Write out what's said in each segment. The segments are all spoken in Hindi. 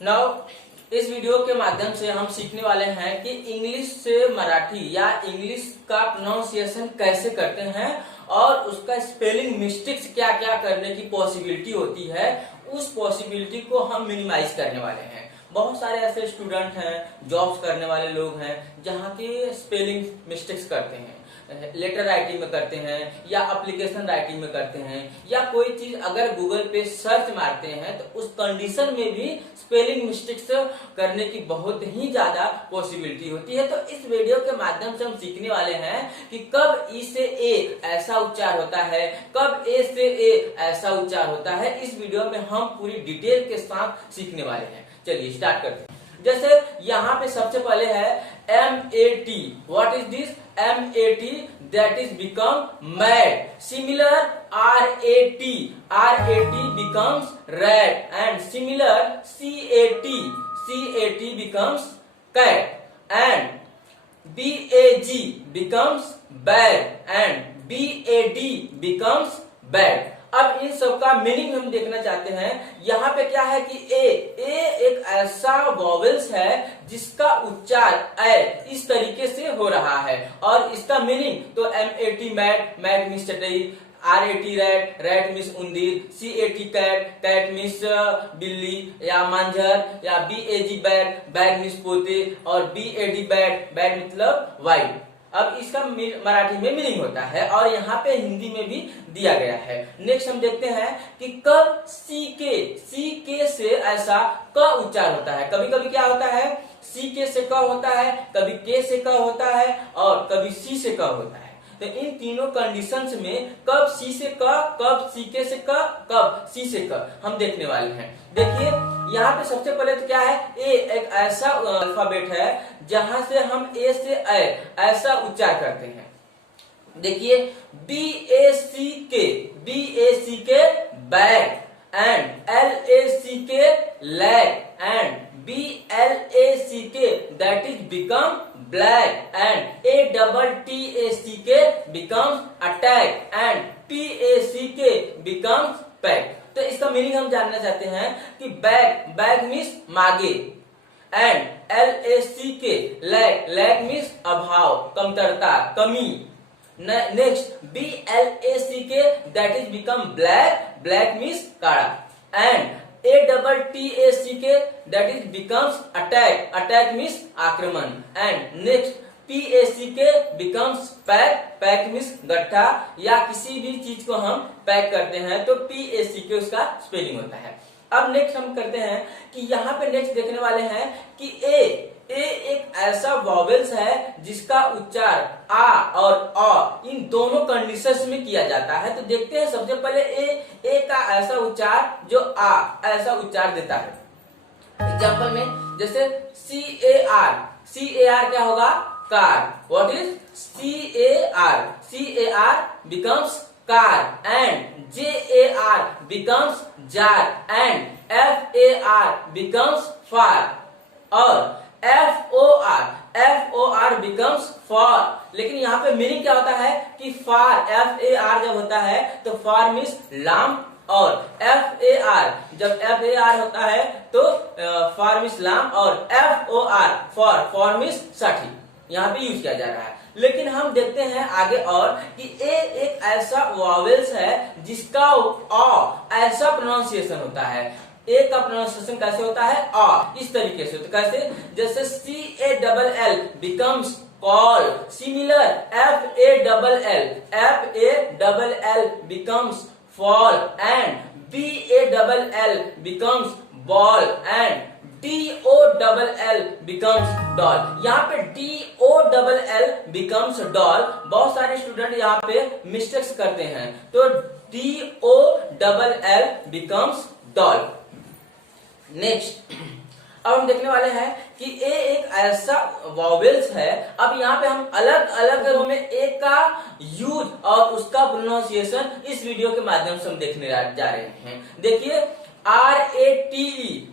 नाउ इस वीडियो के माध्यम से हम सीखने वाले हैं कि इंग्लिश से मराठी या इंग्लिश का प्रोनाउंसिएशन कैसे करते हैं और उसका स्पेलिंग मिस्टेक्स क्या क्या करने की पॉसिबिलिटी होती है, उस पॉसिबिलिटी को हम मिनिमाइज करने वाले हैं। बहुत सारे ऐसे स्टूडेंट हैं, जॉब्स करने वाले लोग हैं जहाँ के स्पेलिंग मिस्टेक्स करते हैं, लेटर राइटिंग में करते हैं या एप्लीकेशन राइटिंग में करते हैं, या कोई चीज अगर गूगल पे सर्च मारते हैं तो उस कंडीशन में भी स्पेलिंग मिस्टेक्स करने की बहुत ही ज्यादा पॉसिबिलिटी होती है। तो इस वीडियो के माध्यम से हम सीखने वाले हैं कि कब ई से ए ऐसा उच्चार होता है, कब ए से ए ऐसा उच्चार होता है। इस वीडियो में हम पूरी डिटेल के साथ सीखने वाले हैं। चलिए स्टार्ट करते हैं। जैसे यहाँ पे सबसे पहले है MAT। What is this? MAT, that is become mad. Similar RAT becomes rat, and similar CAT becomes cat, and BAG becomes bag, and BAD becomes bad। अब इन सब का मीनिंग हम देखना चाहते हैं। यहाँ पे क्या है कि ए एक ऐसा वॉवेल्स है जिसका उच्चार ए इस तरीके से हो रहा है, और इसका मीनिंग तो MAT मैट, मैट मीन्स चटई, RAT रैट, रैट मीन्स उंदीर, CAT कैट, कैट मीन्स बिल्ली या मांझर, या BAG बैग, बैग मीन्स पोते, और BAD बैग, बैग मतलब वाइट। अब इसका मराठी में मीनिंग होता है और यहाँ पे हिंदी में भी दिया गया है। नेक्स्ट हम देखते हैं कि कब सी के से ऐसा क उच्चार होता है। कभी कभी क्या होता है, सी के से क होता है, कभी के से क होता है, और कभी सी से क होता है। तो इन तीनों कंडीशंस में कब सी से क, कब सी के से क, कब सी से क हम देखने वाले हैं। देखिए यहाँ पे सबसे पहले तो क्या है, ए एक ऐसा अल्फाबेट है जहां से हम ए से ऐसा उच्चार करते हैं। देखिए BACK bag, and LACK lag, and BLACK that is become black, and ATTACK becomes attack, and PACK becomes pack। तो इसका मीनिंग हम जानना चाहते हैं कि बैग, बैग मीन्स मागे, and LACK lack, lack means अभाव, कमतरता, कमी। Next BLACK that is become black, black means काला, and ATTACK that is becomes attack, attack means आक्रमण, and next PACK becomes pack, pack means गट्ठा, या किसी भी चीज को हम पैक करते हैं तो PACK उसका स्पेलिंग होता है। अब नेक्स्ट हम करते हैं कि यहाँ पे नेक्स्ट देखने वाले हैं कि ए एक ऐसा वॉवेल्स है जिसका उच्चार आ और अ इन दोनों कंडीशंस में किया जाता है। तो देखते हैं सबसे पहले ए का ऐसा उच्चार जो आ ऐसा उच्चार देता है। एग्जाम्पल में जैसे CAR क्या होगा, car. What is CAR becomes car, and JAR becomes jar, and FAR becomes far, और FOR becomes far। लेकिन यहाँ पे मीनिंग क्या होता है कि फार, FAR जब होता है तो फार मीन्स लाम, और FAR जब FAR होता है तो फार मीन्स लाम, और FOR फॉर मीन्स साठी यहाँ पे यूज किया जा रहा है। लेकिन हम देखते हैं आगे और कि ए एक ऐसा वॉवेल्स है जिसका अ ऐसा प्रोनाउंसिएशन होता है। ए का प्रोनाउंसिएशन कैसे होता है, अ इस तरीके से। तो कैसे, जैसे CALL becomes call, similar FALL becomes fall, and BALL becomes ball, and DOLL becomes doll। यहाँ पे DOLL becomes doll बहुत सारे स्टूडेंट यहाँ पे मिस्टेक्स करते हैं, तो DOLL becomes doll। नेक्स्ट अब हम देखने वाले हैं कि ए एक ऐसा वॉवेल्स है। अब यहाँ पे हम अलग अलग में ए का यूज और उसका प्रोनाउंसिएशन इस वीडियो के माध्यम से हम देखने जा रहे हैं। देखिए RATE,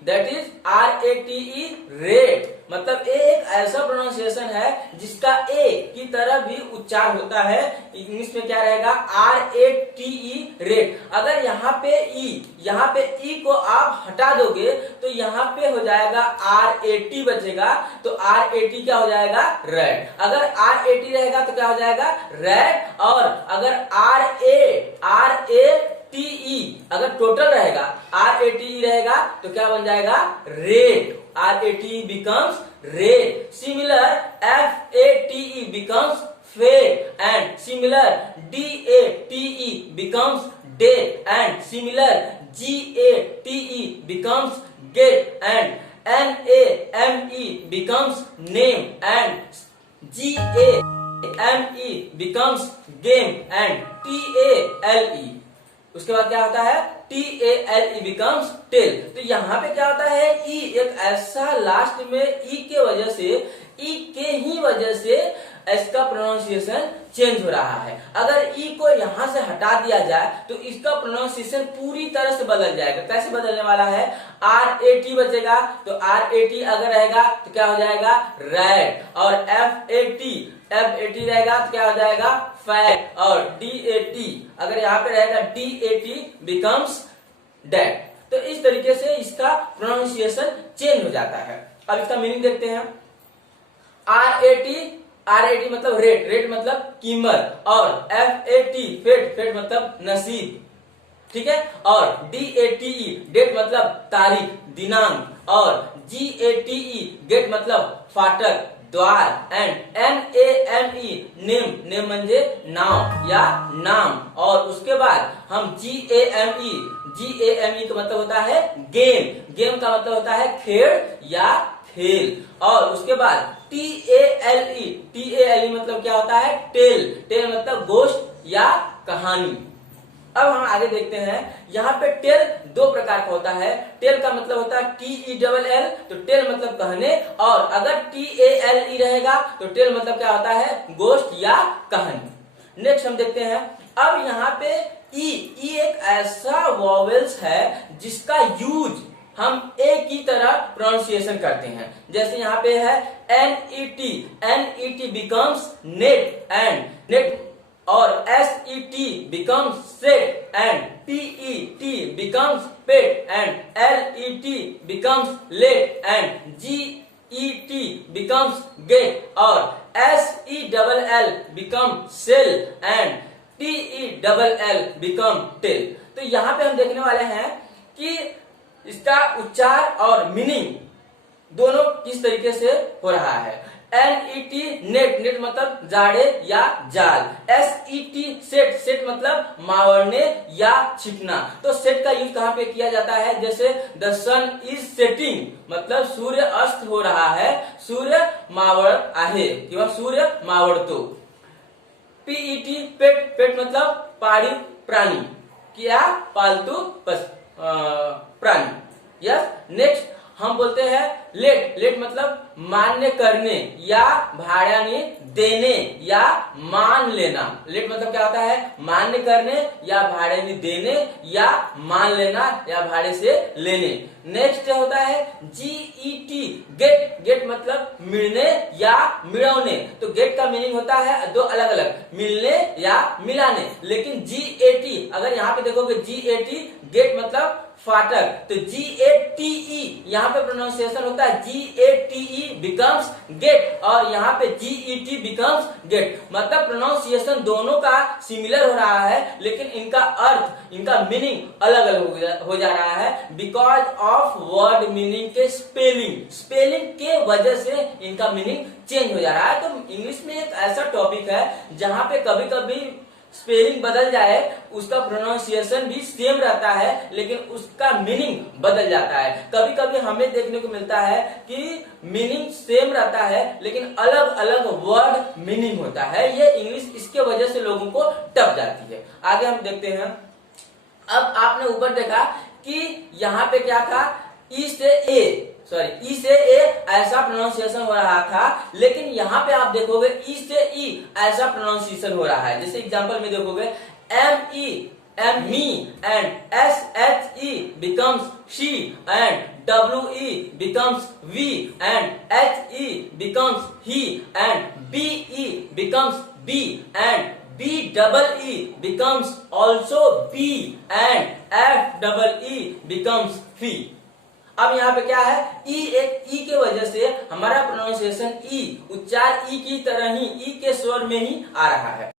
that is RATE, rate. मतलब ए एक ऐसा प्रोनाउंसिएशन है जिसका ए की तरह भी उच्चार होता है। इंग्लिश में क्या रहेगा? RATE, rate. अगर यहाँ पे ई को आप हटा दोगे तो यहाँ पे हो जाएगा RAT बचेगा, तो RAT क्या हो जाएगा? रेड। अगर RAT रहेगा तो क्या हो जाएगा? रेड। और अगर RATE अगर टोटल रहेगा, RATE रहेगा तो क्या बन जाएगा? Red. RATE becomes red. Similar, FATE becomes fade, and similar DATE becomes dead, and similar GATE becomes get, and NAME becomes name, and GAME becomes game, and TALE उसके बाद क्या होता है? TALE becomes tale. तो यहाँ पे क्या होता है? ई एक ऐसा लास्ट में ई के वजह से, ई के ही वजह से इसका प्रोनाउंसिएशन चेंज हो रहा है। अगर ई को यहां से हटा दिया जाए तो इसका प्रोनाउंसिएशन पूरी तरह से बदल जाएगा। कैसे बदलने वाला है? RAT बचेगा, तो RAT अगर रहेगा तो क्या हो जाएगा? रेड। और FAT रहेगा तो क्या हो जाएगा? फैट। और DAT अगर यहाँ पे रहेगा, DAT becomes डेड। तो इस तरीके से इसका प्रोनाउंसिएशन चेंज हो जाता है। अब इसका मीनिंग देखते हैं। RAT मतलब रेट, रेट मतलब कीमत। और FAT फेट मतलब नसीब, ठीक है। और DATE डेट मतलब तारीख, दिनांक। और GATE गेट मतलब फाटक, द्वार। एंड NAME नेम म्हणजे नाम या नाम। और उसके बाद हम GAME का मतलब होता है गेम का मतलब होता है खेल या खेल। और उसके बाद TALE मतलब क्या होता है? टेल मतलब गोश्त या कहानी। अब हम आगे देखते हैं। यहाँ पे टेल दो प्रकार का होता है। टेल का मतलब होता है TELL, तो टेल मतलब कहने। और अगर TALE रहेगा तो टेल मतलब क्या होता है? गोश्त या कहानी। नेक्स्ट हम देखते हैं। अब यहाँ पे ई एक ऐसा वॉवेल्स है जिसका यूज हम ए की तरह प्रोनाउंसिएशन करते हैं। जैसे यहाँ पे है NET becomes net, and net। और SET becomes set, and PET becomes pet, and LET becomes let, and GET becomes get, और SELL becomes sell, and TELL become tell। तो यहाँ पे हम देखने वाले हैं कि इसका उच्चार और मीनिंग दोनों किस तरीके से हो रहा है। NET नेट मतलब जाड़े या जाल। SET सेट मतलब मावरने या छिपना। तो सेट का यूज कहाँ पे किया जाता है? जैसे द सन इज सेटिंग मतलब सूर्य अस्त हो रहा है, सूर्य मावळ आहे किंवा सूर्य मावळतो। PET पेट मतलब पाळीव प्राणी क्या पालतू प्राणी। यस। नेक्स्ट हम बोलते हैं लेट मतलब मान्य करने या भाड्याने देने या मान लेना। लेट मतलब क्या होता है? मान्य करने या भाड्याने देने या मान लेना या भाड़े से लेने। नेक्स्ट होता है GET गेट मतलब मिलने या मिलने। तो गेट का मीनिंग होता है दो अलग अलग, मिलने या मिलाने। लेकिन GAT अगर यहाँ पे देखोगे GAT गेट मतलब फाटक, तो GATE यहाँ पे प्रोनाउंसिएशन होता है GATE becomes गेट, और यहाँ पे GET becomes गेट। मतलब प्रोनाउंसिएशन दोनों का सिमिलर हो रहा है, लेकिन इनका अर्थ, इनका मीनिंग अलग अलग हो जा रहा है बिकॉज ऑफ वर्ड मीनिंग के स्पेलिंग के वजह से इनका मीनिंग चेंज हो जा रहा है। तो इंग्लिश में एक ऐसा टॉपिक है जहां पे कभी कभी स्पेलिंग बदल जाए, उसका प्रोनाउंसिएशन भी सेम रहता है लेकिन उसका मीनिंग बदल जाता है। कभी कभी हमें देखने को मिलता है कि मीनिंग सेम रहता है लेकिन अलग अलग वर्ड मीनिंग होता है। ये इंग्लिश इसके वजह से लोगों को टप जाती है। आगे हम देखते हैं। अब आपने ऊपर देखा कि यहाँ पे क्या था? ई से ए ऐसा प्रोनाउंसिएशन हो रहा था, लेकिन यहाँ पे आप देखोगे ई से ई ऐसा प्रोनाउंसिएशन हो रहा है। जैसे एग्जांपल में देखोगे me, and SHE becomes she, and WE becomes we, and HE becomes he, and BE becomes B, and BEE becomes also B, and FEE becomes fee. अब यहाँ पे क्या है, एक ई के वजह से हमारा प्रोनाउंसिएशन ई, उच्चार ई की तरह ही, ई के स्वर में ही आ रहा है।